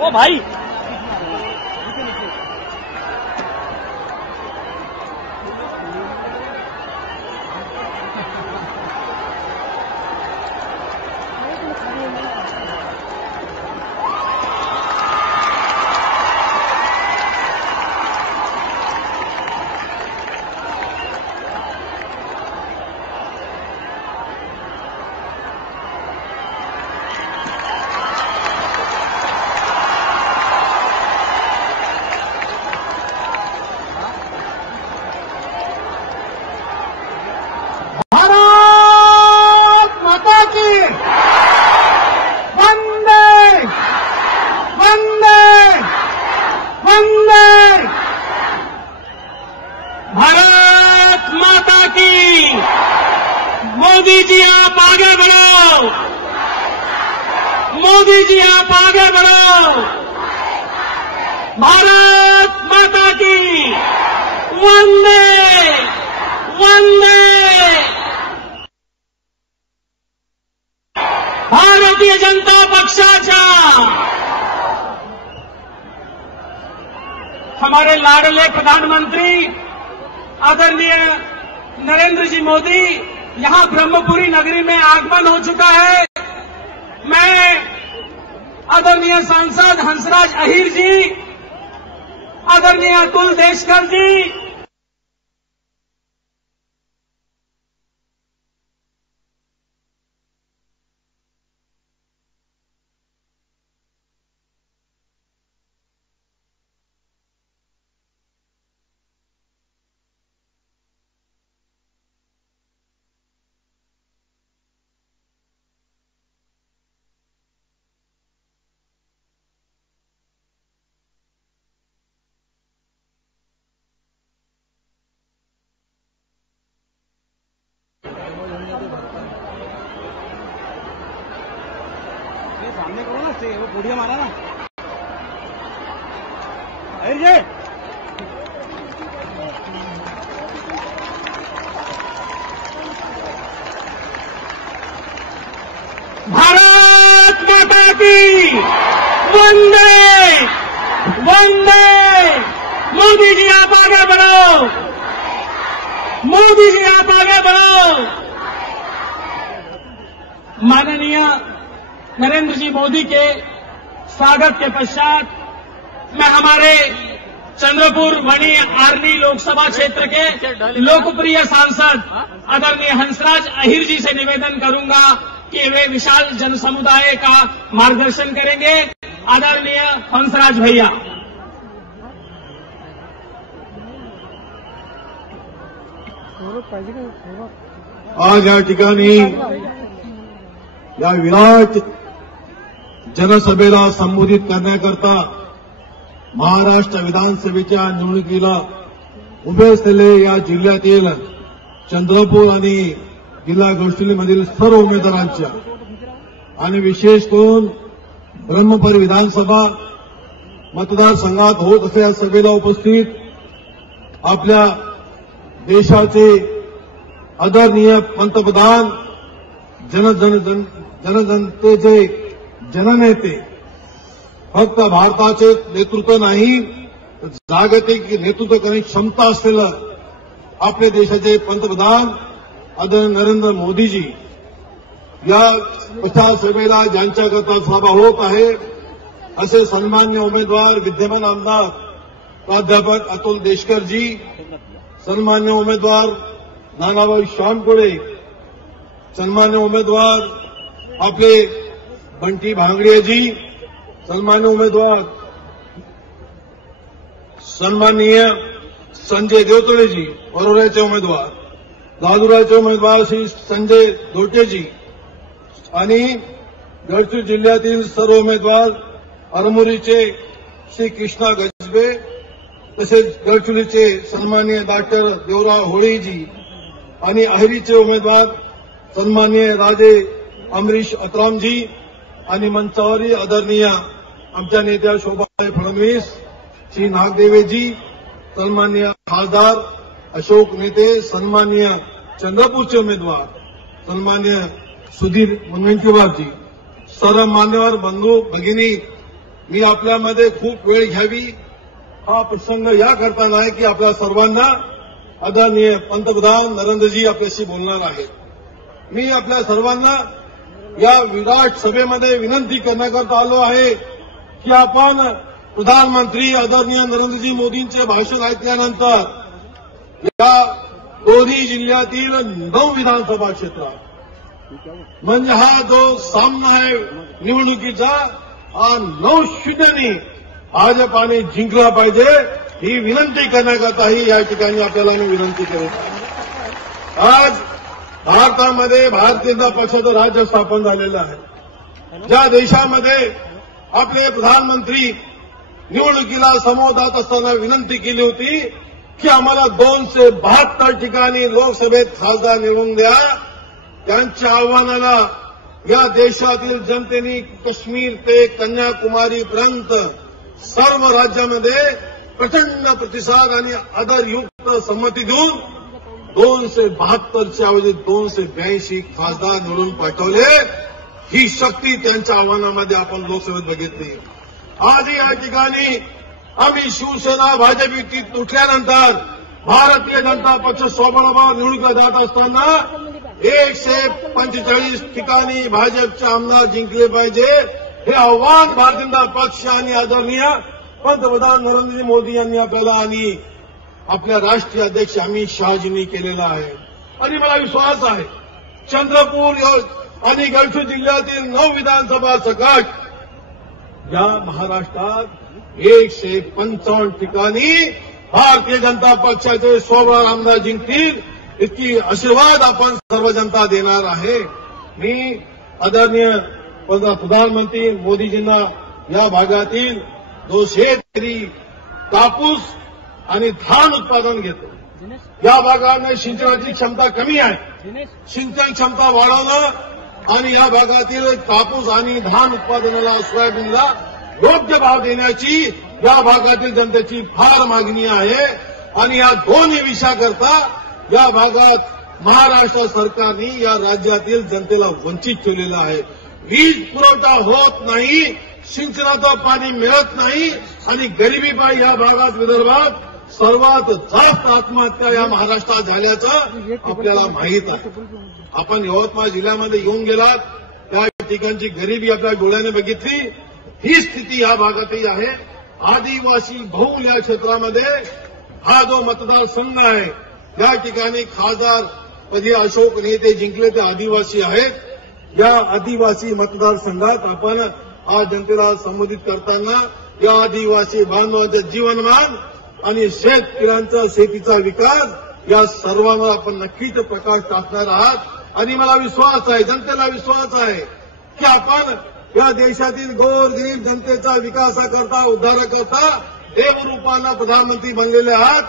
ओ भाई भारत माता की। मोदी जी आप आगे बढ़ो, मोदी जी आप आगे बढ़ो। भारत माता की। वंदे वंदे। भारतीय जनता पक्षाच्या हमारे लाडले प्रधानमंत्री आदरणीय नरेंद्र जी मोदी यहां ब्रह्मपुरी नगरी में आगमन हो चुका है। मैं आदरणीय सांसद हंसराज अहीर जी, आदरणीय अतुल देशकर जी, सामने करो ना, वो बुढ़िया मारा ना। अरे भारत माता की। वंदे वंदे। मोदी जी आप आगे बढ़ो, मोदी जी आप आगे बढ़ो। माननीय नरेंद्र जी मोदी के स्वागत के पश्चात मैं हमारे चंद्रपुर वणी आर्नी लोकसभा क्षेत्र के लोकप्रिय सांसद आदरणीय हंसराज अहीर जी से निवेदन करूंगा कि वे विशाल जन समुदाय का मार्गदर्शन करेंगे। आदरणीय हंसराज भैया। आज या ठिकाणी या विराट जनसभेला संबोधित करण्याकरता महाराष्ट्र विधानसभेच्या निवडणुकीला उभे असलेले या जिल्ह्यातील चंद्रपूर आणि जिल्हा गडचिरोलीमधील सर्व उमेदवारांच्या आणि विशेष करून ब्रह्मपुरी विधानसभा मतदारसंघात होत असलेल्या सभेला उपस्थित आपल्या देशाचे आदरणीय पंतप्रधान जनतेचे जननेते, फक्त भारताचे नेतृत्व नाही तर जागतिक नेतृत्व करण्याची क्षमता असलेलं आपल्या देशाचे पंतप्रधान आदरणीय नरेंद्र मोदीजी या प्रचार सभेला ज्यांच्याकरता सभा होत आहे असे सन्मान्य उमेदवार विद्यमान आमदार प्राध्यापक अतुल देशकरजी, सन्मान्य उमेदवार नानाभाई शानपुडे, सन्मान्य उमेदवार आपले बंटी भांगडियाजी, सन्मान्य उमेदवार सन्माननीय संजय देवतळेजी, वरोऱ्याचे उमेदवार लातूरचे उमेदवार श्री संजय धोटेजी आणि गडचिरोली जिल्ह्यातील सर्व उमेदवार आरमोरीचे श्री कृष्णा गजबे, तसेच गडचिरोलीचे सन्माननीय डॉक्टर देवराव होळेजी आणि अहिरीचे उमेदवार सन्माननीय राजे अमरीश अत्रामजी आणि मंचावरील आदरणीय आमच्या नेत्या शोभाताई फडणवीस, श्री नागदेवेजी, सन्माननीय खासदार अशोक नेते, सन्माननीय चंद्रपूरचे उमेदवार सन्माननीय सुधीर मुनगंटीवारजी, सर्व मान्यवर बंधू भगिनी मी आपल्यामध्ये खूप वेळ घ्यावी हा प्रसंग या करता नाही की आपल्या सर्वांना आदरणीय पंतप्रधान नरेंद्रजी आपल्याशी बोलणार आहेत. मी आपल्या सर्वांना या विराट सभेमध्ये विनंती करण्याकरता आलो आहे की आपण प्रधानमंत्री आदरणीय नरेंद्रजी मोदींचे भाषण ऐकल्यानंतर या दोन्ही जिल्ह्यातील 9 विधानसभा क्षेत्रात म्हणजे हा जो सामना आहे निवडणुकीचा हा 9-0 भाजपाने जिंकला पाहिजे ही विनंती करण्याकरताही या ठिकाणी आपल्याला मी विनंती करत. आज भारतामध्ये भारतीय जनता पक्षाचं राज्य स्थापन झालेलं आहे. ज्या देशामध्ये आपले प्रधानमंत्री निवडणुकीला समोर जात असताना विनंती केली होती की आम्हाला 272 ठिकाणी लोकसभेत खासदार निवडून द्या. त्यांच्या आव्हानाला या देशातील जनतेने काश्मीर ते कन्याकुमारीपर्यंत सर्व राज्यामध्ये प्रचंड प्रतिसाद आणि आदरयुक्त संमती देऊन 272च्या ऐवजी 282 खासदार निवडून पाठवले. ही शक्ती त्यांच्या आव्हानामध्ये आपण लोकसभेत बघितली. आजही या ठिकाणी आम्ही शिवसेना भाजप युती तुटल्यानंतर भारतीय जनता पक्ष स्वबळावर निवडणुकीला जात असताना 145 ठिकाणी भाजपचे आमदार जिंकले पाहिजे हे आव्हान भारतीय जनता पक्ष आणि आदरणीय पंतप्रधान नरेंद्र मोदी यांनी आपल्याला आणि आपल्या राष्ट्रीय अध्यक्ष अमित शहाजींनी केलेला आहे. आणि मला विश्वास आहे चंद्रपूर आणि गडचिरोली जिल्ह्यातील 9 विधानसभा सकट या महाराष्ट्रात 155 ठिकाणी भारतीय जनता पक्षाचे स्वबळ आमदार जिंकतील इतकी आशीर्वाद आपण सर्व जनता देणार आहे. मी आदरणीय प्रधानमंत्री मोदीजींना या भागातील जो शेतकरी कापूस आणि धान उत्पादन घेतो या भागाने सिंचनाची क्षमता कमी आहे. सिंचन क्षमता वाढवणं आणि या भागातील कापूस आणि धान उत्पादनाला सोयाबीनला योग्य भाव देण्याची या भागातील जनतेची फार मागणी आहे. आणि या दोन्ही विषयाकरता या भागात महाराष्ट्र सरकारने या राज्यातील जनतेला वंचित ठेवलेलं आहे. वीज पुरवठा होत नाही, सिंचनाचं पाणी मिळत नाही आणि गरिबीपायी या भागात विदर्भात सर्वात जास्त आत्महत्या या महाराष्ट्रात झाल्याचं आपल्याला माहीत आहे. आपण यवतमाळ जिल्ह्यामध्ये येऊन गेलात त्या ठिकाणची गरिबी आपल्या डोळ्याने बघितली. ही स्थिती या भागातही आहे. आदिवासी बहुल या क्षेत्रामध्ये हा जो मतदारसंघ आहे या ठिकाणी खासदार पदी अशोक नेते जिंकले ते आदिवासी आहेत. या आदिवासी मतदारसंघात आपण आज जनतेला संबोधित करताना या आदिवासी बांधवांचं जीवनमान आणि शेतकऱ्यांचा शेतीचा विकास या सर्वांवर आपण नक्कीच प्रकाश टाकणार आहात. आणि मला विश्वास आहे जनतेला विश्वास आहे की आपण या देशातील गोरगरीब जनतेचा विकासाकरता उद्धाराकरता देवरूपानं प्रधानमंत्री बनलेले आहात.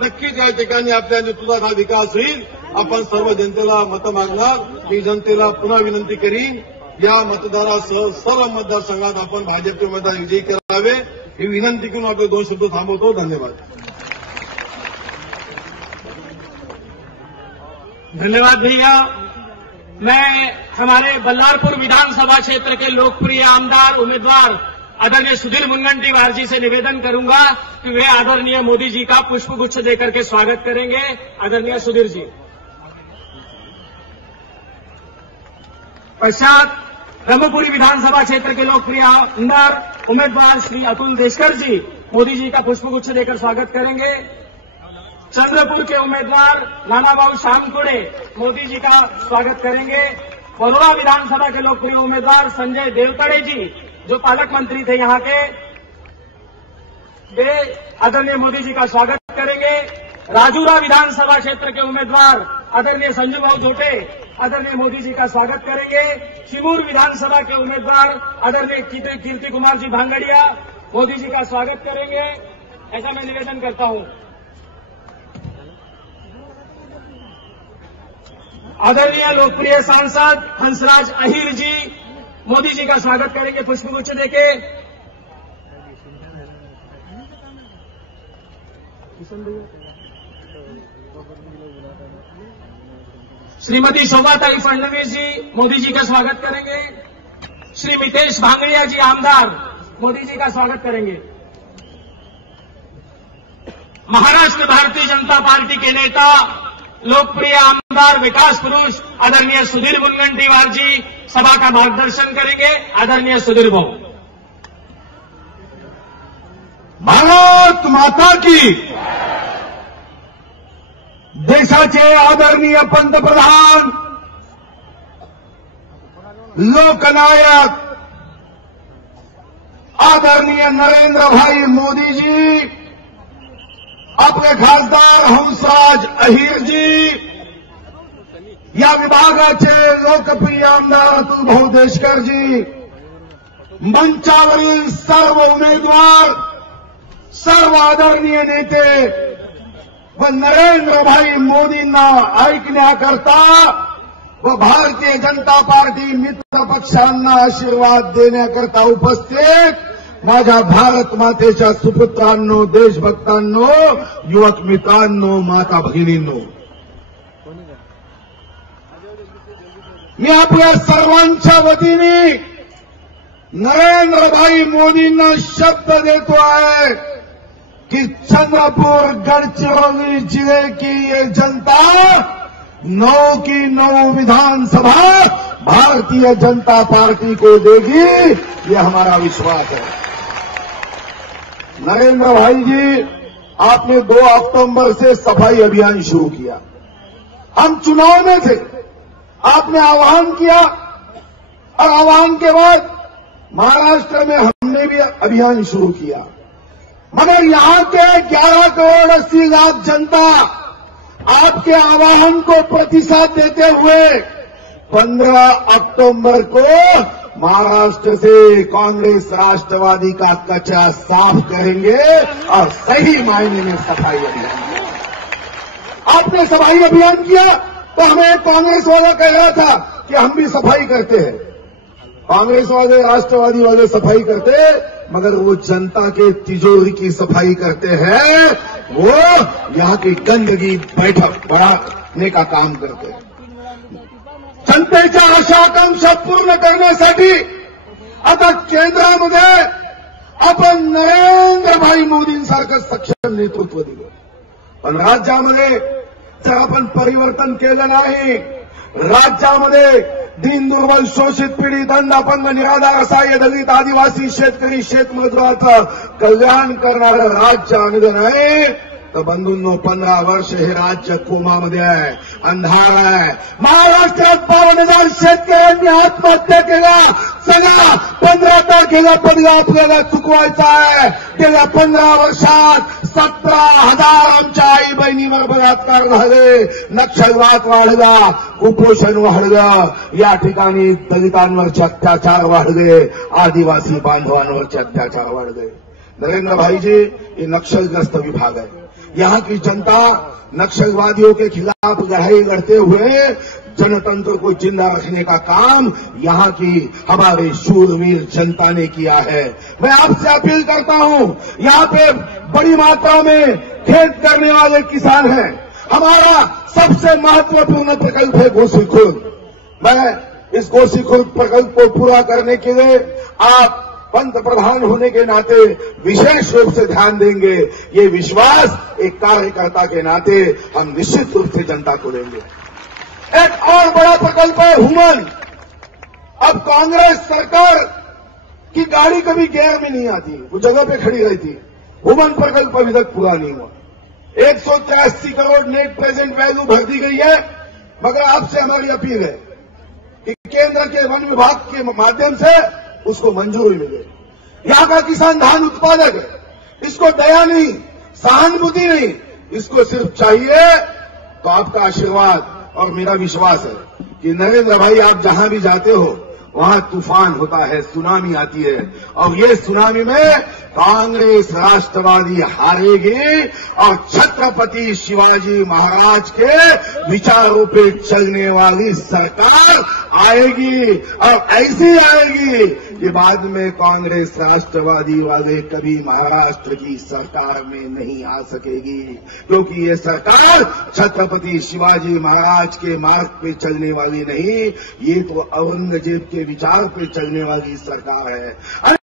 नक्कीच या ठिकाणी आपल्या नेतृत्वात हा विकास होईल. आपण सर्व जनतेला मतं मागणार. मी जनतेला पुन्हा विनंती करीन या मतदारासह सर्व मतदारसंघात आपण भाजपचे उमेदवार विजयी करावे ही विनंती करून आपले 2 शब्द थांबवतो. धन्यवाद. धन्यवाद भैया. मैं हमारे बल्लारपुर विधानसभा क्षेत्र के लोकप्रिय आमदार उम्मीदवार आदरणीय सुधीर मुनगंटीवार जी से निवेदन करूंगा कि वे आदरणीय मोदी जी का पुष्पगुच्छ देकर के स्वागत करेंगे. आदरणीय सुधीर जी. पश्चात ब्रह्मपुरी विधानसभा क्षेत्र के लोकप्रिय आमदार उम्मीदवार श्री अतुल देशकर जी मोदी जी का पुष्पगुच्छ देकर स्वागत करेंगे. चंद्रपुर के उम्मीदवार नानाभाऊ श्यामकुड़े मोदी जी का स्वागत करेंगे. बरोड़ा विधानसभा के लोकप्रिय उम्मीदवार संजय देवतड़े जी जो पालक मंत्री थे यहाँ के वे आदरणीय मोदी जी का स्वागत करेंगे. राजूरा विधानसभा क्षेत्र के उम्मीदवार आदरणीय संजू भाऊ जोटे आदरणीय मोदी जी का स्वागत करेंगे. चिमूर विधानसभा के उम्मीदवार आदरणीय कीर्ति कुमार जी भांगड़िया मोदी जी का स्वागत करेंगे. ऐसा मैं निवेदन करता हूं. आदरणीय लोकप्रिय सांसद हंसराज अहीर जी मोदी जी का स्वागत करेंगे पुष्पगुच्छ देके. श्रीमती शोभाताई फडणवीस जी मोदी जी का स्वागत करेंगे. श्री मितेश भांगड़िया जी आमदार मोदी जी का स्वागत करेंगे। महाराष्ट्र भारतीय जनता पार्टी के नेता, लोकप्रिय आमदार, विकास पुरुष आदरणीय सुधीर मुनगंटीवार जी सभा का मार्गदर्शन करेंगे। आदरणीय सुधीर भाऊ। भारत माता की, देशाचे आदरणीय पंतप्रधान, लोकनायक आदरणीय नरेंद्र भाई मोदी जी, आपले खासदार हंसराज अहीर जी, या विभागाचे लोकप्रिय आमदार अतुल भाऊ देशकर जी, मंचावरील सर्व उमेदवार, सर्व आदरणीय नेते व नरेंद्र भाई मोदींना ऐकण्याकरता व भारतीय जनता पार्टी मित्र पक्षांना आशीर्वाद देण्याकरता उपस्थित माझ्या भारत मातेच्या सुपुत्रांनो, देशभक्तांनो, युवक मित्रांनो, माता भगिनींनो, मी आपल्या सर्वांच्या वतीने नरेंद्र भाई मोदींना शब्द देतो आहे कि चंद्रपुर गढ़चिरौली जिले की ये जनता 9 की 9 विधानसभा भारतीय जनता पार्टी को देगी, ये हमारा विश्वास है। नरेंद्र भाई जी, आपने 2 अक्टूबर से सफाई अभियान शुरू किया। हम चुनाव में थे, आपने आह्वान किया और आह्वान के बाद महाराष्ट्र में हमने भी अभियान शुरू किया, मगर यहां के 11 करोड़ 80 लाख जनता आपके आह्वान को प्रतिसाद देते हुए 15 अक्टूबर को महाराष्ट्र से कांग्रेस राष्ट्रवादी का कचरा साफ करेंगे और सही मायने में सफाई अभियान। आपने सफाई अभियान किया तो हमें कांग्रेस वाला कह रहा था कि हम भी सफाई करते हैं। कांग्रेस वाले, राष्ट्रवादी वाले सफाई करते, मगर वो जनता के तिजोरी की सफाई करते हैं, वो यहां की गंदगी बढ़ाने का काम करते हैं। जनतेच्या आशा आकांक्षा पूर्ण करण्यासाठी आता केंद्रामध्ये आपण नरेंद्र भाई मोदींसारखं सक्षम नेतृत्व दिलं, पण राज्यामध्ये जर आपण परिवर्तन केलं नाही, राज्यामध्ये दीन दुर्बल शोषित पीडित अंध अपंग निराधार असहाय्य दलित आदिवासी शेतकरी शेतमजुराचं कल्याण करणारं राज्य आणलं नाही तर बंधूंनो 15 वर्ष हे राज्य कोमामध्ये आहे, अंधार आहे। महाराष्ट्रात 52,000 शेतकऱ्यांनी आत्महत्या केल्या। चला 15 तारखेला पडला आपल्याला चुकवायचा आहे। गेल्या 15 वर्षात 17,000 आमच्या आई बहिणीवर बलात्कार झाले, नक्षलवाद वाढला, कुपोषण वाढलं, या ठिकाणी दलितांवरचे अत्याचार वाढले, आदिवासी बांधवांवरचे अत्याचार वाढले। नरेंद्र भाई जी, ये नक्सलग्रस्त विभाग है। यहां की जनता नक्सलवादियों के खिलाफ लड़ाई लड़ते हुए जनतंत्र को जिंदा रखने का काम यहां की हमारे शूरवीर जनता ने किया है। मैं आपसे अपील करता हूं, यहां पे बड़ी मात्रा में खेत करने वाले किसान हैं। हमारा सबसे महत्वपूर्ण प्रकल्प है गोसीखुर्द। मैं इस गोसीखुर्द प्रकल्प को पूरा करने के लिए आप पंतप्रधान होने के नाते विशेष रूप से ध्यान देंगे, ये विश्वास एक कार्यकर्ता के नाते हम निश्चित रूप से जनता को देंगे। एक और बड़ा प्रकल्प है हुमन। अब कांग्रेस सरकार की गाड़ी कभी गेयर में नहीं आती, वो जगह पे खड़ी रहती। हुमन प्रकल्प अभी तक पूरा नहीं हुआ। 183 करोड़ नेट प्रेजेंट वैल्यू भर दी गई है, मगर आपसे हमारी अपील है कि केंद्र के वन विभाग के माध्यम से उसको मंजूरी मिले। यहां का किसान धान उत्पादक है, इसको दया नहीं, सहानुभूति नहीं, इसको सिर्फ चाहिए तो आपका आशीर्वाद और मेरा विश्वास है कि नरेंद्र भाई आप जहां भी जाते हो वहां तूफान होता है, सुनामी आती है, और ये सुनामी में कांग्रेस राष्ट्रवादी हारेगी और छत्रपति शिवाजी महाराज के विचारों पे चलने वाली सरकार आएगी, और ऐसी आएगी कि बाद में कांग्रेस राष्ट्रवादी वाले कभी महाराष्ट्र की सरकार में नहीं आ सकेगी, क्योंकि ये सरकार छत्रपति शिवाजी महाराज के मार्ग पे चलने वाली नहीं, ये तो औरंगजेब के विचार पे चलने वाली सरकार है।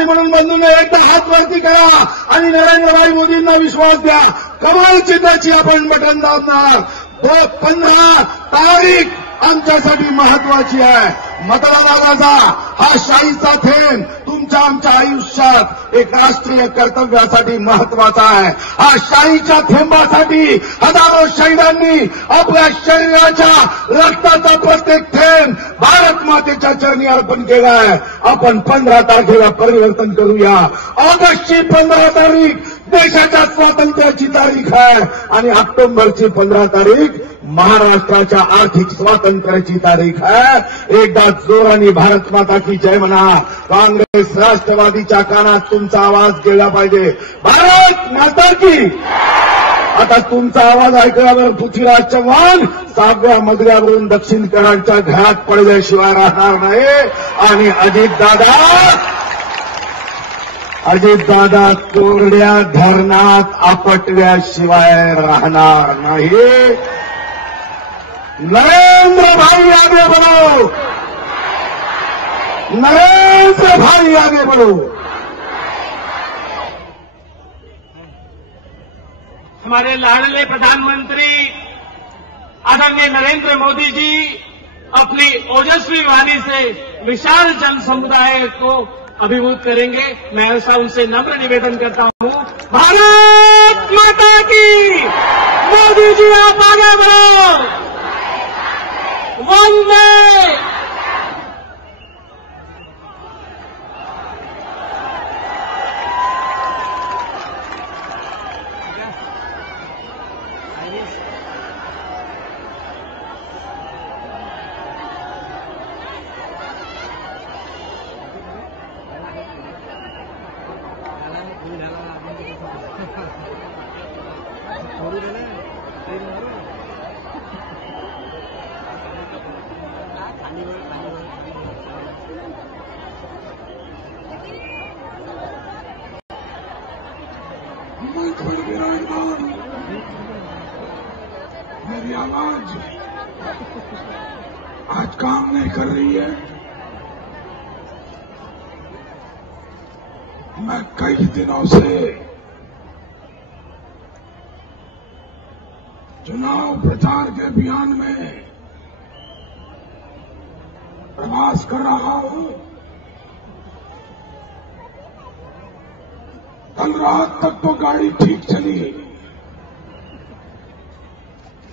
म्हणून बंधूंना एकदा हात वरती करा आणि नरेंद्रभाई मोदींना विश्वास द्या. कमळ चिन्हाची आपण बटन दाबणार. 15 तारीख आमच्यासाठी महत्वाची आहे. मतदानाचा हा शाहीचा थेंब तुमच्या आमच्या आयुष्यात एक राष्ट्रीय कर्तव्यासाठी महत्वाचा आहे. हा शाहीच्या थेंबासाठी हजारो शहीदांनी आपल्या शरीराच्या रक्ताचा प्रत्येक थेंब भारत मातेच्या चरणी अर्पण केला आहे. आपण 15 तारखेला परिवर्तन करूया. ऑगस्टची 15 तारीख देशाच्या स्वातंत्र्याची तारीख आहे आणि ऑक्टोबरची 15 तारीख महाराष्ट्राच्या आर्थिक स्वातंत्र्याची तारीख आहे. एकदा जोराने भारत माता की जय म्हणा. काँग्रेस राष्ट्रवादीच्या कानात तुमचा आवाज गेला पाहिजे. भारत माता की. आता तुमचा आवाज ऐकल्यावर पृथ्वीराज चव्हाण 7व्या मजल्यावरून दक्षिण कराडच्या घरात पडल्याशिवाय राहणार नाही आणि अजितदादा कोरड्या धरणात आपटल्याशिवाय राहणार नाही. नरेंद्र भाई आगे बढ़ो. नरेंद्र भाई आगे बढ़ो. हमारे लाडले प्रधानमंत्री आदरणीय नरेंद्र मोदी जी अपनी ओजस्वी वाणी से विशाल जन समुदाय को अभिभूत करेंगे. मैं ऐसा उनसे नम्र निवेदन करता हूं. भारत माता की. मोदी जी आप आगे बढ़ो. वंदे. मेरी आवाज आज काम नहीं कर रही है. मैं कई दिनों से चुनाव प्रचार के अभियान में प्रवास कर रहा हूं. कल रात तक तो गाड़ी ठीक चली,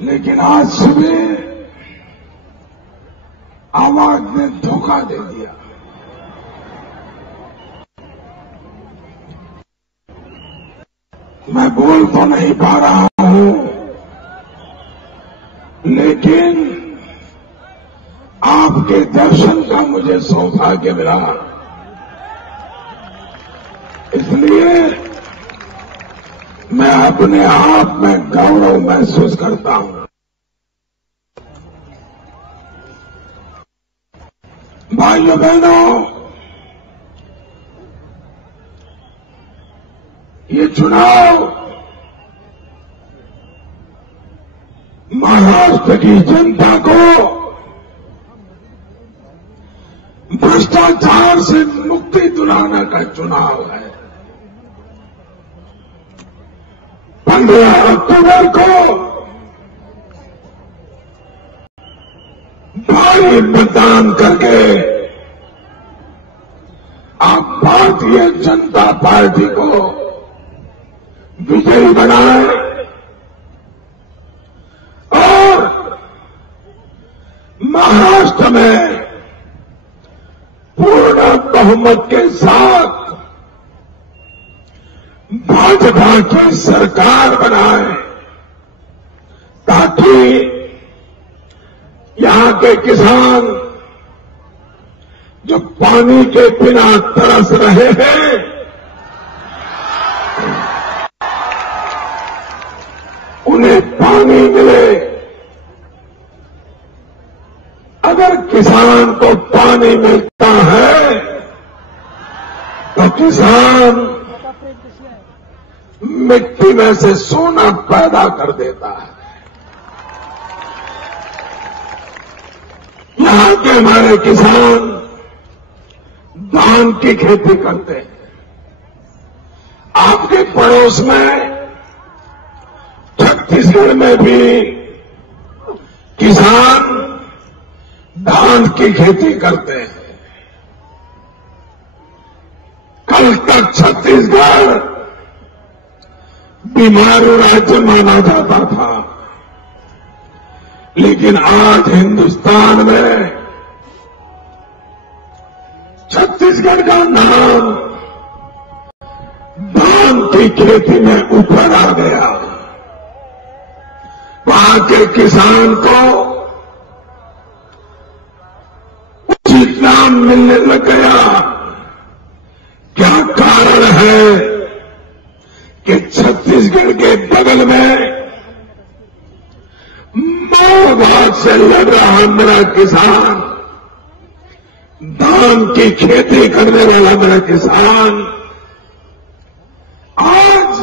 लेकिन आज सुबह आवाज ने धोखा दे दिया. मैं बोल तो नहीं पा रहा हूं, लेकिन आपके दर्शन का मुझे सौभाग्य मिला. इसलिए मैं अपने आप में गौरव महसूस करता हूं. भाइयों बहनों, ये चुनाव महाराष्ट्र की जनता को भ्रष्टाचार से मुक्ति दिलाने का चुनाव है. 15 अक्टूबर को भारी मतदान करके आप भारतीय जनता पार्टी को विजयी बनाएं और महाराष्ट्र में पूर्ण बहुमत के साथ भाजपा की सरकार बनाए, ताकि यहां के किसान जो पानी के बिना तरस रहे हैं, उन्हें पानी मिले. अगर किसान को पानी मिलता है तो किसान मिट्टी में से सोना पैदा कर देता है. यहां के हमारे किसान धान की खेती करते हैं. आपके पड़ोस में छत्तीसगढ़ में भी किसान धान की खेती करते हैं। कल तक छत्तीसगढ़ बीमारू राज्य माना जाता था, लेकिन आज हिंदुस्तान में छत्तीसगढ़ का नाम धान की खेती में ऊपर आ गया। वहां के किसान को उचित दाम मिलने लग गया। क्या कारण है कि छत्तीसगढ़ के बगल में माओवाद से लड़ रहा मेरा किसान, धान की खेती करने वाला मेरा किसान आज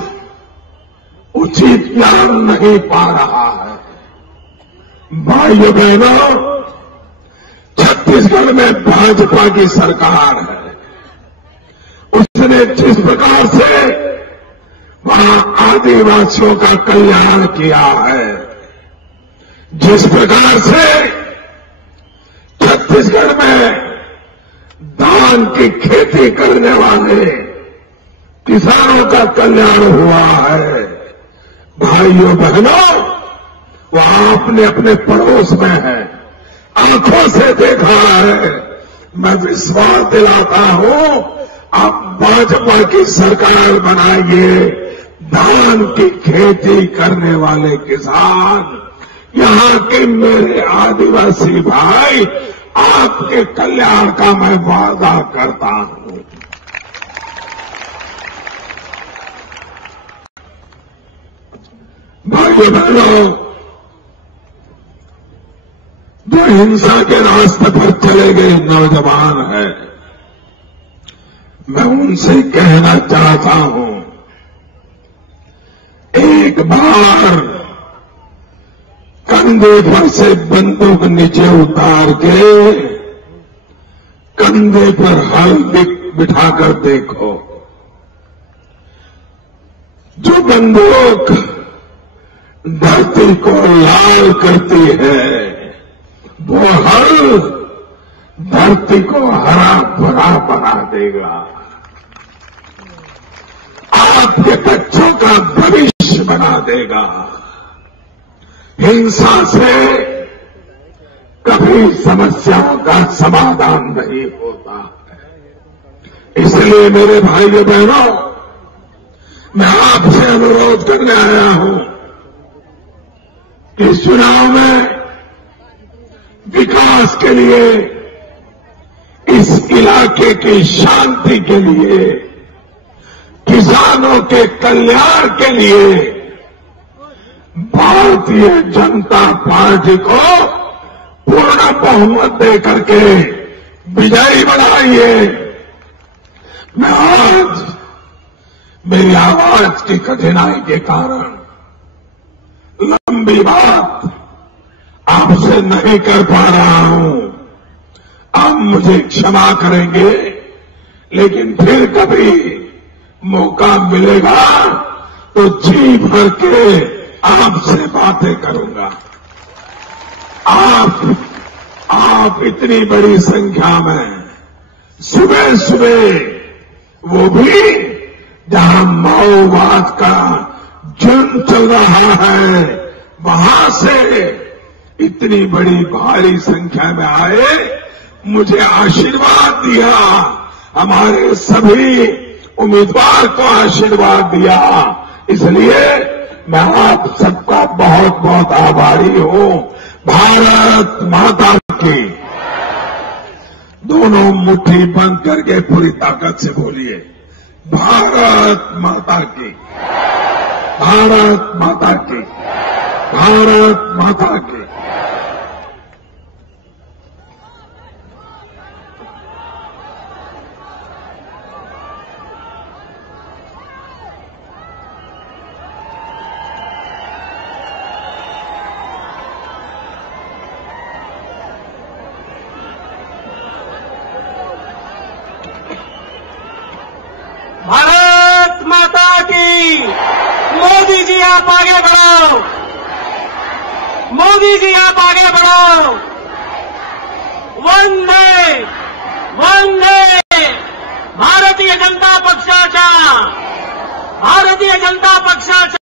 उचित दाम नहीं पा रहा है। भाइयों बहनों, छत्तीसगढ़ में भाजपा की सरकार है। उसने जिस प्रकार से वहां आदिवासियों का कल्याण किया है, जिस प्रकार से छत्तीसगढ़ में धान की खेती करने वाले किसानों का कल्याण हुआ है, भाइयों बहनों, वो आपने अपने पड़ोस में है, आंखों से देखा है। मैं विश्वास दिलाता हूं, आप भाजपा की सरकार बनाइए, धान की खेती करने वाले किसान, यहां के मेरे आदिवासी भाई, आपके कल्याण का मैं वादा करता हूं। भाइयों बहनों, जो हिंसा के रास्ते पर चले गए नौजवान हैं, मैं उनसे कहना चाहता हूं, एक बार कंधे पर से बंदूक नीचे उतार के कंधे पर हल बिठाकर देखो। जो बंदूक धरती को लाल करती है, वो हल धरती को हरा भरा बना देगा, आपके बच्चों का भविष्य बना देगा। हिंसा से कभी समस्याओं का समाधान नहीं होता है। इसलिए मेरे भाइयों बहनों, मैं आपसे अनुरोध करने आया हूं कि इस चुनाव में विकास के लिए, इस इलाके की शांति के लिए, किसानों के कल्याण के लिए भारतीय जनता पार्टी को पूर्ण बहुमत देकर के विजयी बनाइए। मैं आज मेरी आवाज की कठिनाई के कारण लंबी बात आपसे नहीं कर पा रहा हूं, आप मुझे क्षमा करेंगे, लेकिन फिर कभी मौका मिलेगा तो जी भर के आपसे बातें करूंगा। आप इतनी बड़ी संख्या में सुबह सुबह, वो भी जहां माओवाद का जुर्म चल रहा है, वहां से इतनी बड़ी भारी संख्या में आए, मुझे आशीर्वाद दिया, हमारे सभी उम्मीदवार को आशीर्वाद दिया। इसलिए मैं आप सबका बहुत बहुत आभारी हूं। भारत माता की। दोनों मुट्ठी बंद करके पूरी ताकत से बोलिए, भारत माता की, भारत माता की, भारत माता की। भारत माता आप आगे बढ़ो, मोदी जी आप आगे बढ़ो। वंदे वंदे भारतीय जनता पक्षाच्या